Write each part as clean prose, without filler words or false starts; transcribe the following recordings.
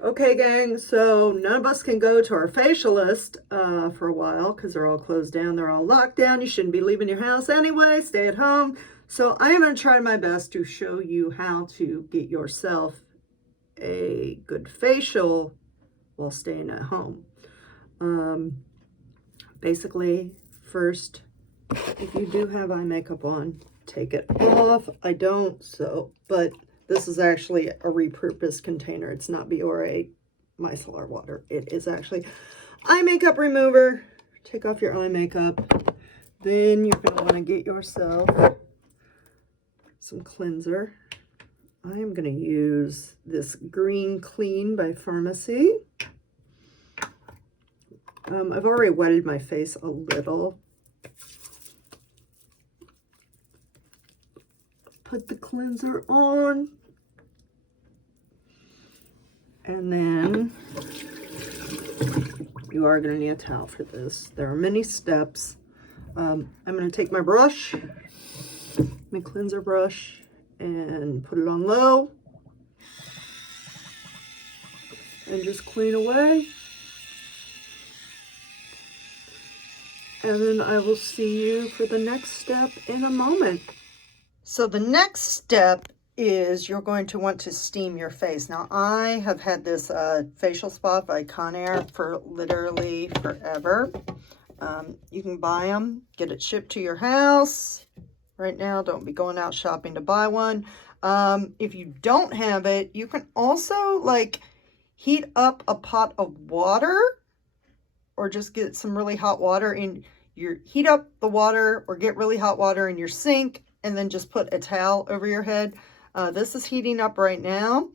Okay, gang, so none of us can go to our facialist for a while because they're all closed down. They're all locked down. You shouldn't be leaving your house anyway. Stay at home. So I am going to try my best to show you how to get yourself a good facial while staying at home. Basically, first, if you do have eye makeup on, take it off. I don't, but this is actually a repurposed container. It's not Biore micellar water. It is actually eye makeup remover. Take off your eye makeup. Then you're going to want to get yourself some cleanser. I am going to use this Green Clean by Pharmacy. I've already wetted my face a little. Put the cleanser on. And then you are going to need a towel for this. There are many steps. I'm going to take my brush, my cleanser brush, and put it on low. And just clean away. And then I will see you for the next step in a moment. So the next step is you're going to want to steam your face. Now, I have had this facial spa by Conair for literally forever. You can buy them, get it shipped to your house. Right now, don't be going out shopping to buy one. If you don't have it, you can also like heat up a pot of water or just get some really hot water in your, heat up the water or get really hot water in your sink and then just put a towel over your head. This is heating up right now.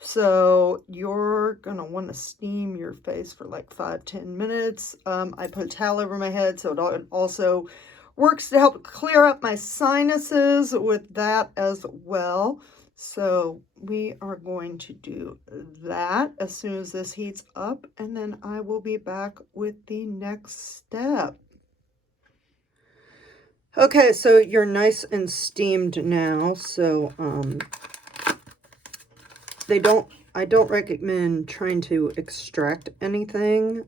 So you're gonna want to steam your face for like 5-10 minutes. I put a towel over my head so it also works to help clear up my sinuses with that as well. So we are going to do that as soon as this heats up, and then I will be back with the next step. Okay, so you're nice and steamed now. So I don't recommend trying to extract anything,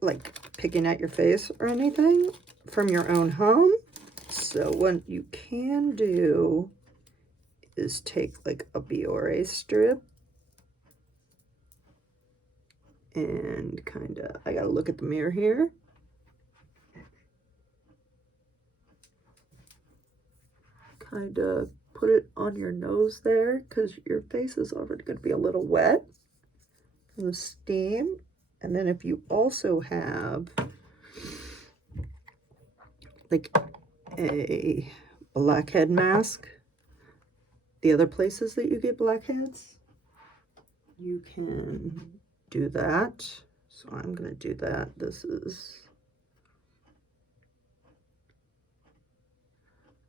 like picking at your face or anything from your own home. So what you can do is take like a Biore strip and kind of, I gotta look at the mirror here. Kind of put it on your nose there because your face is already going to be a little wet from the steam. And then if you also have like a blackhead mask, the other places that you get blackheads, you can do that. So I'm going to do that. This is,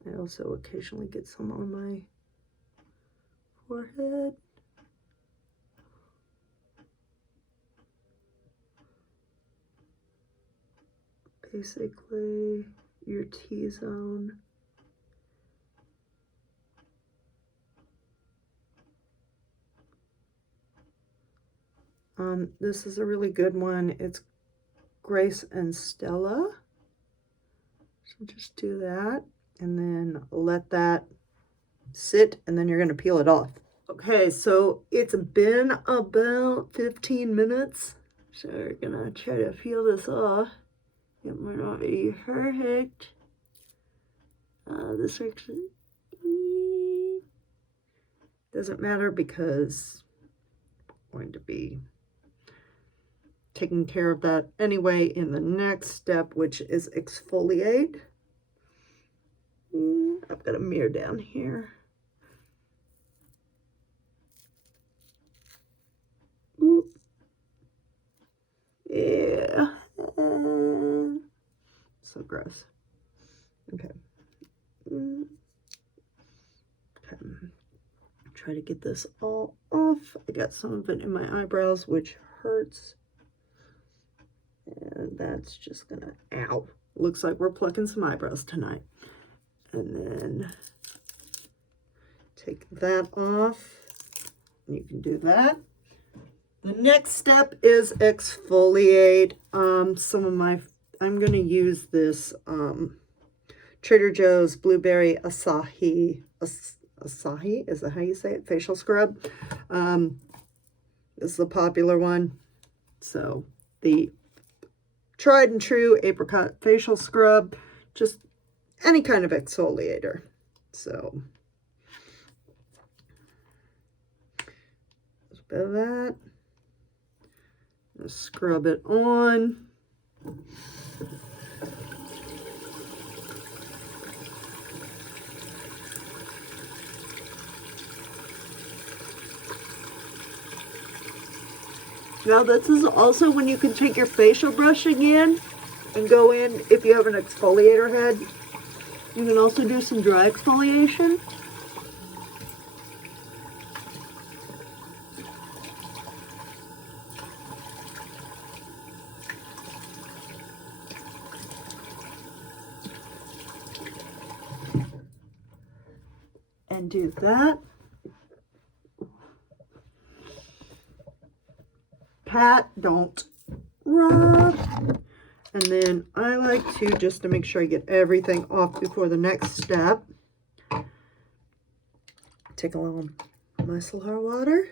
I also occasionally get some on my forehead. Basically, your T-zone. This is a really good one. It's Grace and Stella. So just do that and then let that sit, and then you're going to peel it off. Okay, so it's been about 15 minutes. So we're going to try to peel this off. It might not be perfect. This actually doesn't matter because I'm going to be taking care of that anyway in the next step, which is exfoliate. I've got a mirror down here. Ooh. Yeah. So gross. Okay. Okay. Try to get this all off. I got some of it in my eyebrows, which hurts. And that's just gonna, ow. Looks like we're plucking some eyebrows tonight. And then take that off. You can do that. The next step is exfoliate. I'm going to use this Trader Joe's Blueberry Asahi. Asahi, is that how you say it? Facial scrub. This is a popular one. So the tried and true apricot facial scrub, just any kind of exfoliator. So a bit of that. Just scrub it on. Now this is also when you can take your facial brush again and go in, if you have an exfoliator head, you can also do some dry exfoliation. And do that. Pat, don't rub. And then I like to, just to make sure I get everything off before the next step, take a little micellar water.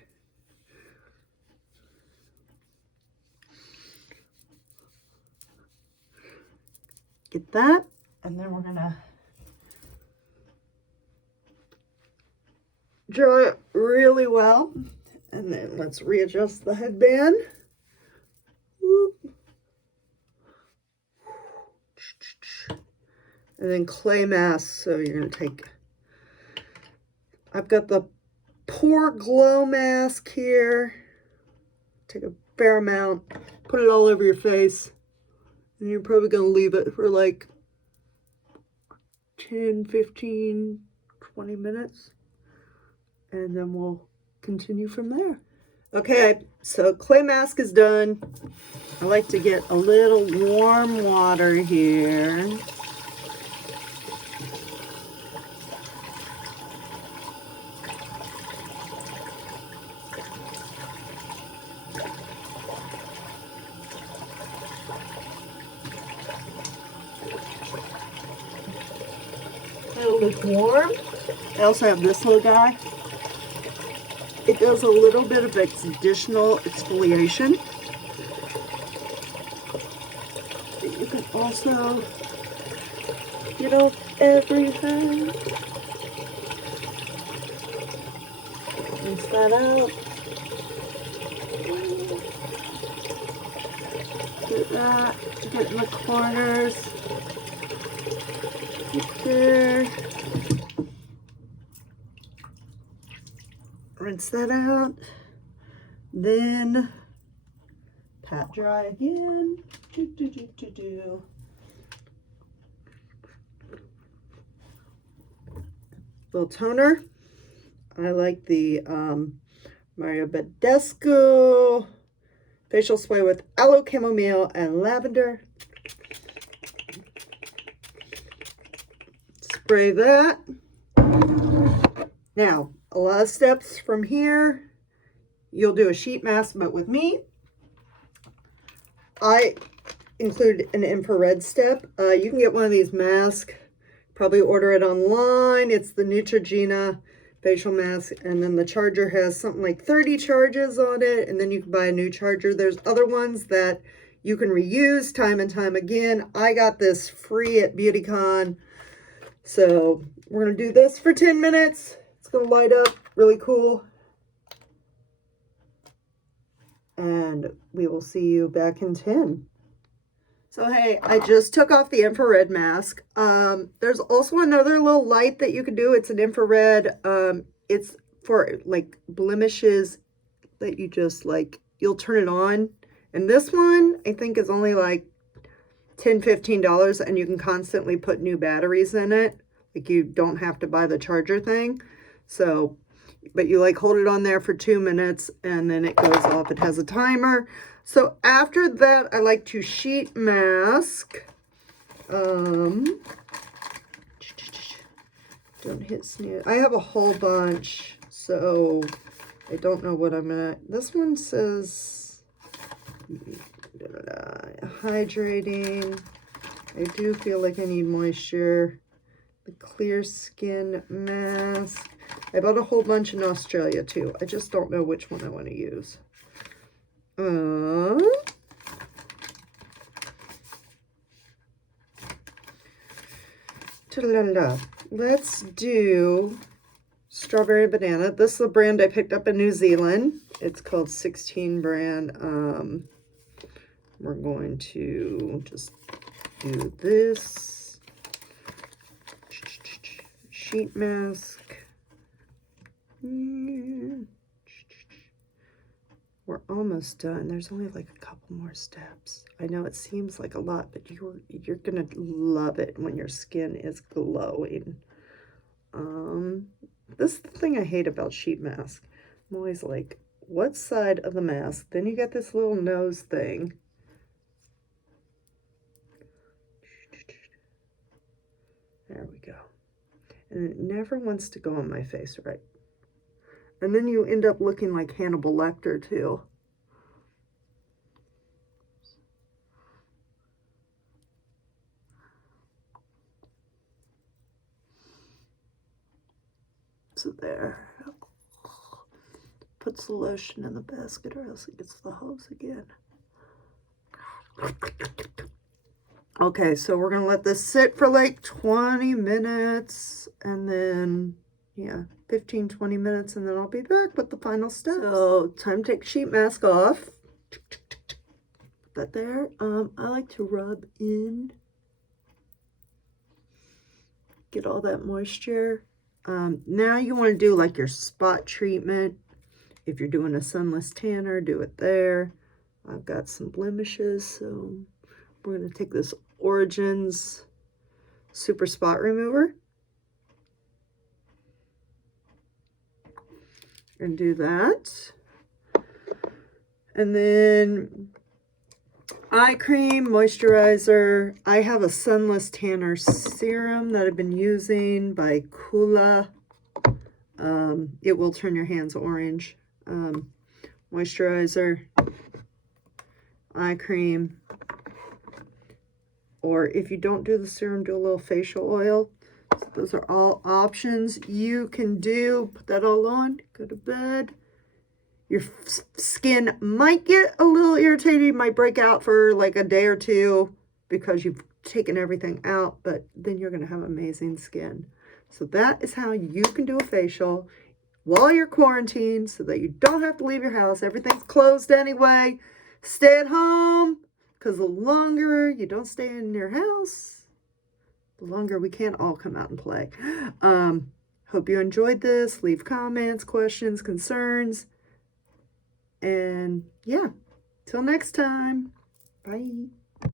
Get that. And then we're going to dry it really well. And then let's readjust the headband. Whoop. And then clay mask. So you're going to take, I've got the Pore Glow mask here. Take a fair amount, put it all over your face. And you're probably going to leave it for like 10, 15, 20 minutes. And then we'll continue from there. Okay, so clay mask is done. I like to get a little warm water here. It'll look warm. I also have this little guy. It does a little bit of additional exfoliation. You can also get off everything. Rinse that out. Get that. Get in the corners. Get there. Rinse that out. Then pat dry again. Little toner. I like the Mario Badescu facial spray with aloe, chamomile, and lavender. Spray that. Now, a lot of steps from here. You'll do a sheet mask, but with me, I include an infrared step. You can get one of these masks. Probably order it online. It's the Neutrogena facial mask, and then the charger has something like 30 charges on it, and then you can buy a new charger. There's other ones that you can reuse time and time again. I got this free at BeautyCon. So we're going to do this for 10 minutes. It's going to light up really cool. And we will see you back in 10. So, hey, I just took off the infrared mask. There's also another little light that you can do. It's an infrared. It's for, like, blemishes that you just, like, you'll turn it on. And this one, I think, is only, like, $10, $15, and you can constantly put new batteries in it. Like, you don't have to buy the charger thing. So, but you, like, hold it on there for 2 minutes, and then it goes off. It has a timer. So after that, I like to sheet mask. Don't hit snooze. I have a whole bunch. So I don't know what I'm gonna, this one says hydrating. I do feel like I need moisture. The clear skin mask. I bought a whole bunch in Australia too. I just don't know which one I want to use. Let's do strawberry banana. This is a brand I picked up in New Zealand. It's called 16 brand. We're going to just do this sheet mask. We're almost done. There's only like a couple more steps. I know it seems like a lot, but you're gonna love it when your skin is glowing. This is the thing I hate about sheet mask. I'm always like, what side of the mask? Then you get this little nose thing. There we go. And it never wants to go on my face right. And then you end up looking like Hannibal Lecter too. So there. Puts the lotion in the basket or else it gets the hose again. Okay, so we're gonna let this sit for like 20 minutes and then, yeah, 15-20 minutes, and then I'll be back with the final steps. So time to take sheet mask off. Put that there. I like to rub in, get all that moisture. Now you want to do like your spot treatment. If you're doing a sunless tanner, do it there. I've got some blemishes, so we're going to take this Origins Super Spot Remover and do that. And then eye cream, moisturizer. I have a sunless tanner serum that I've been using by Kula. It will turn your hands orange. Moisturizer, eye cream, or if you don't do the serum, do a little facial oil. So those are all options you can do. Put that all on, go to bed. Your skin might get a little irritated, might break out for like a day or two because you've taken everything out, but then you're going to have amazing skin. So that is how you can do a facial while you're quarantined so that you don't have to leave your house. Everything's closed anyway. Stay at home, because the longer you don't stay in your house, the longer we can't all come out and play. Hope you enjoyed this. Leave comments, questions, concerns. And yeah, till next time. Bye.